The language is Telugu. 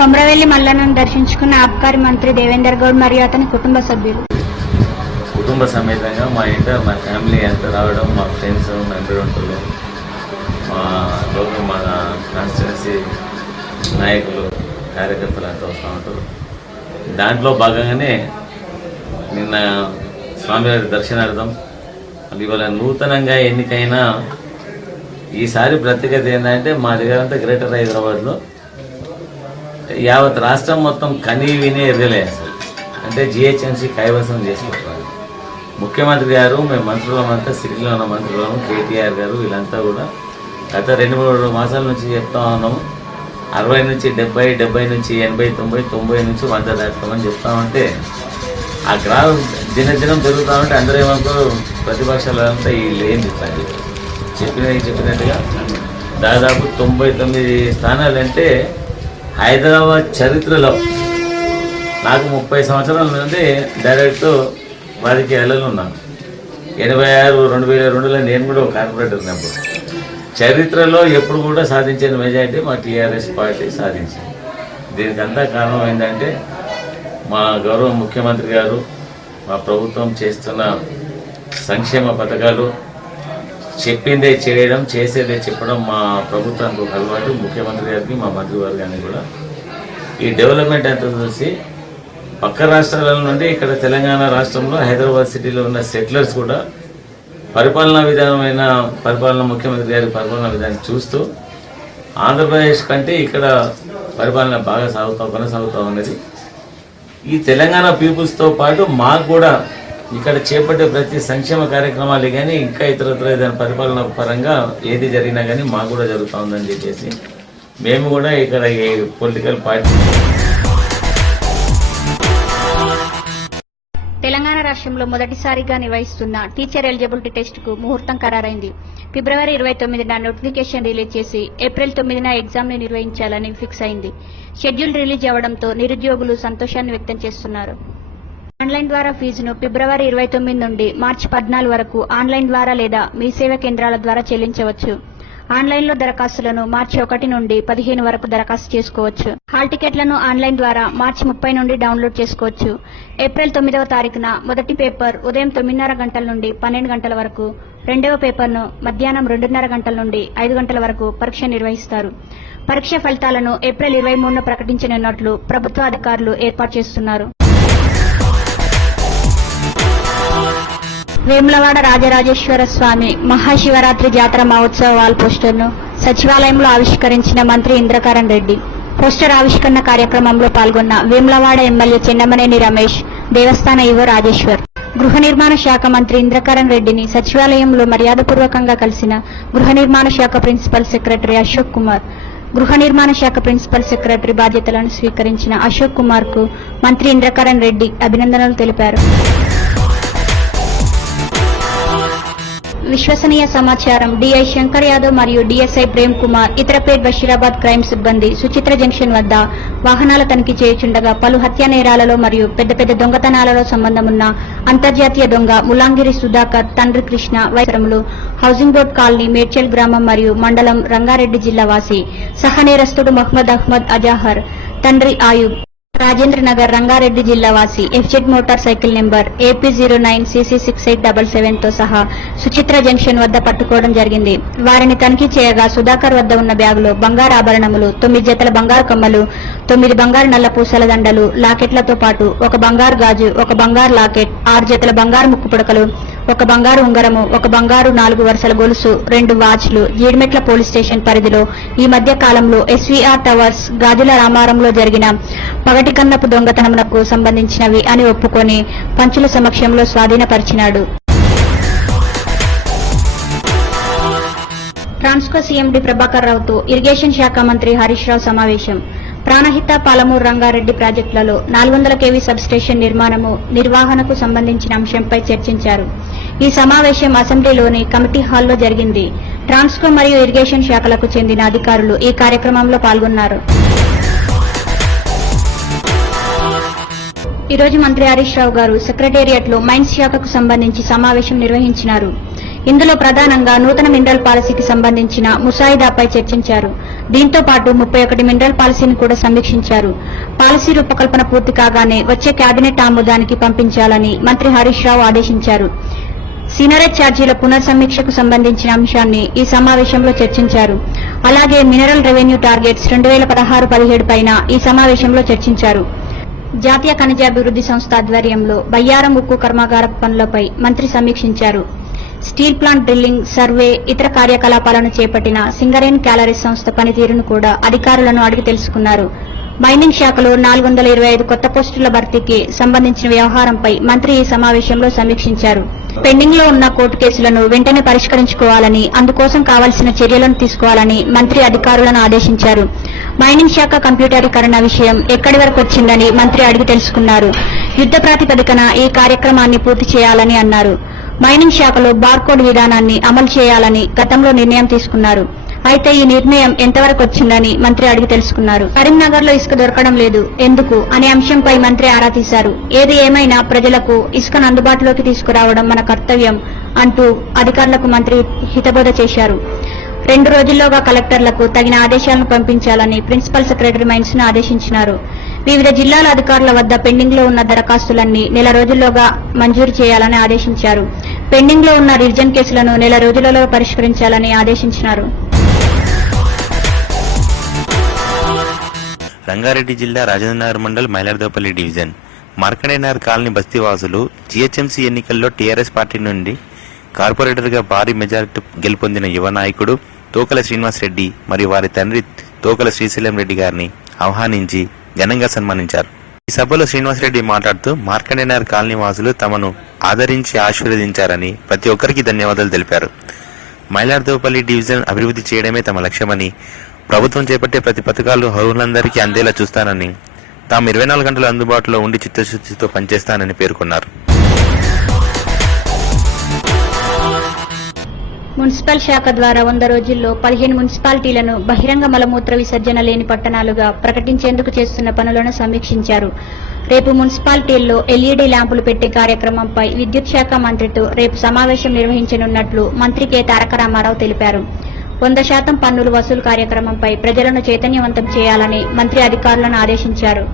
కొమరవెల్లి మల్లన్నను దర్శించుకున్న ఆబ్కారీ మంత్రి దేవేందర్ గౌడ్ మరియు అతని కుటుంబ సభ్యులు. కుటుంబ సమేతంగా మా ఫ్యామిలీ అంతా రావడం, మా ఫ్రెండ్స్, మా ఎంపీడెంట్లు, మా కాన్స్టిట్యున్సీ నాయకులు, కార్యకర్తలు అంతా వస్తూ ఉంటారు. దాంట్లో భాగంగానే నిన్న స్వామివారి దర్శనార్థం ఇవాళ నూతనంగా ఎన్నికైన ఈసారి ప్రత్యేకత ఏంటంటే మా దగ్గర అంతా గ్రేటర్ హైదరాబాద్లో యావత్ రాష్ట్రం మొత్తం కనీ విని ఎరగలే అసలు. అంటే జిహెచ్ఎంసీ కైవసం చేసుకుంటున్నారు. ముఖ్యమంత్రి గారు, మేము మంత్రులమంతా, సిటీలో ఉన్న మంత్రులను, కేటీఆర్ గారు వీళ్ళంతా కూడా గత 2-3 మాసాల నుంచి చెప్తా ఉన్నాము. 60 నుంచి 70, 70 నుంచి 80, 90, 90 నుంచి 100 దాటుతామని చెప్తా ఉంటే ఆ గ్రాఫ్ దినదినం జరుగుతూ ఉంటే అందరూ ఏమనుకోరు, ప్రతిపక్షాలంతా వీళ్ళు ఏం చెప్పాలి చెప్పినట్టుగా దాదాపు 99 స్థానాలంటే హైదరాబాద్ చరిత్రలో నాకు 30 సంవత్సరాల నుండి డైరెక్ట్ రాజకీయాలలో ఉన్నాను. 86, 2002లో నేను కూడా ఒక కార్పొరేటర్ ఉన్నప్పుడు చరిత్రలో ఎప్పుడు కూడా సాధించిన మెజారిటీ మా టీఆర్ఎస్ పార్టీ సాధించింది. దీనికంతా కారణం ఏంటంటే మా గౌరవ ముఖ్యమంత్రి గారు, మా ప్రభుత్వం చేస్తున్న సంక్షేమ పథకాలు, చెప్పిందే చేయడం, చేసేదే చెప్పడం మా ప్రభుత్వానికి ఒక అలవాటు. ముఖ్యమంత్రి గారికి, మా మంత్రివర్గానికి కూడా ఈ డెవలప్మెంట్ అంతా చూసి పక్క రాష్ట్రాల నుండి ఇక్కడ తెలంగాణ రాష్ట్రంలో హైదరాబాద్ సిటీలో ఉన్న సెటిలర్స్ కూడా పరిపాలనా విధానమైన ముఖ్యమంత్రి గారి పరిపాలనా విధానం చూస్తూ ఆంధ్రప్రదేశ్ కంటే ఇక్కడ పరిపాలన బాగా కొనసాగుతూ ఉన్నది. ఈ తెలంగాణ పీపుల్స్తో పాటు మాకు కూడా ఇక్కడ చేపట్టే ప్రతి సంక్షేమ కార్యక్రమాలు కానీ ఇంకా ఇతరత్ర ఏదైనా పరిపాలన పరంగా ఏది జరిగినా కానీ మాకు కూడా జరుగుతూ ఉందని చెప్పేసి మేము కూడా ఇక్కడ ఈ పొలిటికల్ పార్టీ. తెలంగాణ రాష్ట్రంలో మొదటిసారిగా నిర్వహిస్తున్న టీచర్ ఎలిజిబిలిటీ టెస్టుకు ముహూర్తం ఖరారైంది. ఫిబ్రవరి 29న నోటిఫికేషన్ రిలీజ్ చేసి ఏప్రిల్ 9న ఎగ్జామ్ ని నిర్వహించాలని ఫిక్స్ అయింది. షెడ్యూల్ రిలీజ్ అవడంతో నిరుద్యోగులు సంతోషాన్ని వ్యక్తం చేస్తున్నారు. ఆన్లైన్ ద్వారా ఫీజును ఫిబ్రవరి 29 నుండి మార్చి 14 వరకు ఆన్లైన్ ద్వారా లేదా మీ సేవా కేంద్రాల ద్వారా చెల్లించవచ్చు. ఆన్లైన్లో దరఖాస్తులను మార్చి 1 నుండి 15 వరకు దరఖాస్తు చేసుకోవచ్చు. హాల్ టికెట్లను ఆన్లైన్ ద్వారా మార్చి 30 నుండి డౌన్లోడ్ చేసుకోవచ్చు. ఏప్రిల్ 9వ తారీఖున మొదటి పేపర్ ఉదయం 9:30 గంటల నుండి 12 గంటల వరకు, రెండవ పేపర్ను మధ్యాహ్నం 2:30 గంటల నుండి 5 గంటల వరకు పరీక్ష నిర్వహిస్తారు. పరీక్ష ఫలితాలను ఏప్రిల్ 23న ప్రకటించనున్నట్లు ప్రభుత్వ అధికారులు ఏర్పాటు చేస్తున్నారు. వేములవాడ రాజరాజేశ్వర స్వామి మహాశివరాత్రి జాతర మహోత్సవ వాల్ పోస్టర్ను సచివాలయంలో ఆవిష్కరించిన మంత్రి ఇంద్రకరణ్ రెడ్డి. పోస్టర్ ఆవిష్కరణ కార్యక్రమంలో పాల్గొన్న వేములవాడ ఎమ్మెల్యే చెన్నమనేని రమేష్, దేవస్థాన ఈవో రాజేశ్వర్, గృహ నిర్మాణ శాఖ మంత్రి ఇంద్రకరణ్ రెడ్డిని సచివాలయంలో మర్యాదపూర్వకంగా కలిసిన గృహ నిర్మాణ శాఖ ప్రిన్సిపల్ సెక్రటరీ అశోక్ కుమార్. గృహ నిర్మాణ శాఖ ప్రిన్సిపల్ సెక్రటరీ బాధ్యతలను స్వీకరించిన అశోక్ కుమార్ కు మంత్రి ఇంద్రకరణ్ రెడ్డి అభినందనలు తెలిపారు. విశ్వసనీయ సమాచారం. డిఐ శంకర్ యాదవ్ మరియు డిఎస్ఐ ప్రేమ్ కుమార్, ఇతరపేట్ బషీరాబాద్ క్రైమ్ సిబ్బంది సుచిత్ర జంక్షన్ వద్ద వాహనాల తనిఖీ చేయుచుండగా పలు హత్య నేరాలలో మరియు పెద్ద దొంగతనాలలో సంబంధమున్న అంతర్జాతీయ దొంగ ములాంగిరి సుధాకర్, తండ్రి కృష్ణ, వైద్యులు, హౌసింగ్ బోర్డ్ కాలనీ, మేడ్చల్ గ్రామం మరియు మండలం, రంగారెడ్డి జిల్లా వాసి, సహ నేరస్తుడు మహ్మద్ అహ్మద్ అజాహర్, తండ్రి ఆయుబ్, రాజేంద్ర నగర్, రంగారెడ్డి జిల్లా వాసి, FZ motor cycle number AP09CC6877 తో సహా సుచిత్ర జంక్షన్ వద్ద పట్టుకోవడం జరిగింది. వారిని తనిఖీ చేయగా సుధాకర్ వద్ద ఉన్న బ్యాగులో బంగారు ఆభరణములు, 9 జతల బంగారు కమ్మలు, 9 బంగారు నల్ల పూసల దండలు, లాకెట్లతో పాటు 1 బంగారు గాజు, 1 బంగారు లాకెట్, 6 జతల బంగారు ముక్కు పుడకలు, 1 బంగారు ఉంగరము, 1 బంగారు 4 వరుసల గొలుసు, 2 వాచ్లు జీడిమెట్ల పోలీస్ స్టేషన్ పరిధిలో ఈ మధ్య కాలంలో SVR టవర్స్, గాజుల రామారంలో జరిగిన పగటి కన్నపు దొంగతనమునకు సంబంధించినవి అని ఒప్పుకొని పంచుల సమక్షంలో స్వాధీనపరిచినాడు. ట్రాన్స్కో సీఎండీ ప్రభాకర్ రావుతో ఇరిగేషన్ శాఖ మంత్రి హరీష్ రావు సమావేశం. ప్రాణహిత, పాలమూరు, రంగారెడ్డి ప్రాజెక్టులలో 400 kV సబ్స్టేషన్ నిర్మాణము, నిర్వహణకు సంబంధించిన అంశంపై చర్చించారు. ఈ సమావేశం అసెంబ్లీలోని కమిటీ హాల్లో జరిగింది. ట్రాన్స్కో మరియు ఇరిగేషన్ శాఖలకు చెందిన అధికారులు ఈ కార్యక్రమంలో పాల్గొన్నారు. ఈ రోజు మంత్రి హరీష్ రావు గారు సెక్రటేరియట్ లో మైన్స్ శాఖకు సంబంధించి సమావేశం నిర్వహించినారు. ఇందులో ప్రధానంగా నూతన మినరల్ పాలసీకి సంబంధించిన ముసాయిదాపై చర్చించారు. దీంతో పాటు 31 మినరల్ పాలసీని కూడా సమీక్షించారు. పాలసీ రూపకల్పన పూర్తి కాగానే వచ్చే కేబినెట్ ఆమోదానికి పంపించాలని మంత్రి హరీష్ రావు ఆదేశించారు. సీనరేజ్ ఛార్జీల పునర్సమీక్షకు సంబంధించిన అంశాన్ని ఈ సమావేశంలో చర్చించారు. అలాగే మినరల్ రెవెన్యూ టార్గెట్స్ 2016-17 పైన ఈ సమావేశంలో చర్చించారు. జాతీయ ఖనిజాభివృద్ధి సంస్థ ఆధ్వర్యంలో బయ్యారం ఉక్కు కర్మాగార పనులపై మంత్రి సమీక్షించారు. స్టీల్ ప్లాంట్ డ్రిల్లింగ్, సర్వే, ఇతర కార్యకలాపాలను చేపట్టిన సింగరేణి క్యాలరీస్ సంస్థ పనితీరును కూడా అధికారులను అడిగి తెలుసుకున్నారు. మైనింగ్ శాఖలో 425 కొత్త పోస్టుల భర్తీకి సంబంధించిన వ్యవహారంపై మంత్రి ఈ సమావేశంలో సమీక్షించారు. పెండింగ్ లో ఉన్న కోర్టు కేసులను వెంటనే పరిష్కరించుకోవాలని, అందుకోసం కావాల్సిన చర్యలను తీసుకోవాలని మంత్రి అధికారులను ఆదేశించారు. మైనింగ్ శాఖ కంప్యూటరీకరణ విషయం ఎక్కడి వరకు వచ్చిందని మంత్రి అడిగి తెలుసుకున్నారు. యుద్ధ ప్రాతిపదికన ఈ కార్యక్రమాన్ని పూర్తి చేయాలని అన్నారు. మైనింగ్ శాఖలో బార్కోడ్ విధానాన్ని అమలు చేయాలని గతంలో నిర్ణయం తీసుకున్నారు. అయితే ఈ నిర్ణయం ఎంతవరకు వచ్చిందని మంత్రి అడిగి తెలుసుకున్నారు. కరీంనగర్ లో ఇసుక దొరకడం లేదు, ఎందుకు అనే అంశంపై మంత్రి ఆరా తీశారు. ఏది ఏమైనా ప్రజలకు ఇసుకను అందుబాటులోకి తీసుకురావడం మన కర్తవ్యం అంటూ అధికారులకు మంత్రి హితబోధ చేశారు. 2 రోజుల్లోగా కలెక్టర్లకు తగిన ఆదేశాలను పంపించాలని ప్రిన్సిపల్ సెక్రటరీ మైన్స్ ను ఆదేశించినారు. వివిధ జిల్లాల అధికారుల వద్ద పెండింగ్ లో ఉన్న దరఖాస్తులన్నీ 1 రోజుల్లోగా మంజూరు చేయాలని ఆదేశించారు. పెండింగ్ లో ఉన్న రివిజన్ కేసులను 1 రోజులలో పరిష్కరించాలని ఆదేశించినారు. రంగారెడ్డి జిల్లా రాజేంద్రనగర్ మండల్ మైలార్దేపల్లి డివిజన్ మార్కండేయనగర్ కాలనీ బస్తీవాసులు జీహెచ్ఎంసీ ఎన్నికల్లో టీఆర్ఎస్ పార్టీ నుండి కార్పొరేటర్గా భారీ మెజారిటీ గెలుపొందిన యువ నాయకుడు తోకల శ్రీనివాస్ రెడ్డి మరియు వారి తండ్రి తోకల శ్రీశైలం రెడ్డి గారిని ఆహ్వానించి ఘనంగా సన్మానించారు. ఈ సభలో శ్రీనివాస్ రెడ్డి మాట్లాడుతూ మార్కండేయనగర్ కాలనీ వాసులు తమను ఆదరించి ఆశీర్వదించారని ప్రతి ఒక్కరికి ధన్యవాదాలు తెలిపారు. మైలార్దేపల్లి డివిజన్ అభివృద్ధి చేయడమే తమ లక్ష్యమని, ప్రభుత్వం చేపట్టే ప్రతి పథకాలు అర్హులందరికీ అందేలా చూస్తానని, తాము 24 గంటలు అందుబాటులో ఉండి చిత్తశుద్ధితో పనిచేస్తానని పేర్కొన్నారు. మున్సిపల్ శాఖ ద్వారా 100 రోజుల్లో 15 మున్సిపాలిటీలను బహిరంగ మలమూత్ర విసర్జన లేని పట్టణాలుగా ప్రకటించేందుకు చేస్తున్న పనులను సమీక్షించారు. రేపు మున్సిపాలిటీల్లో ఎల్ఈడీ ల్యాంపులు పెట్టే కార్యక్రమంపై విద్యుత్ శాఖ మంత్రితో రేపు సమావేశం నిర్వహించనున్నట్లు మంత్రి కె తారక రామారావు తెలిపారు. 100% పన్నులు వసూలు కార్యక్రమంపై ప్రజలను చైతన్యవంతం చేయాలని మంత్రి అధికారులను ఆదేశించారు.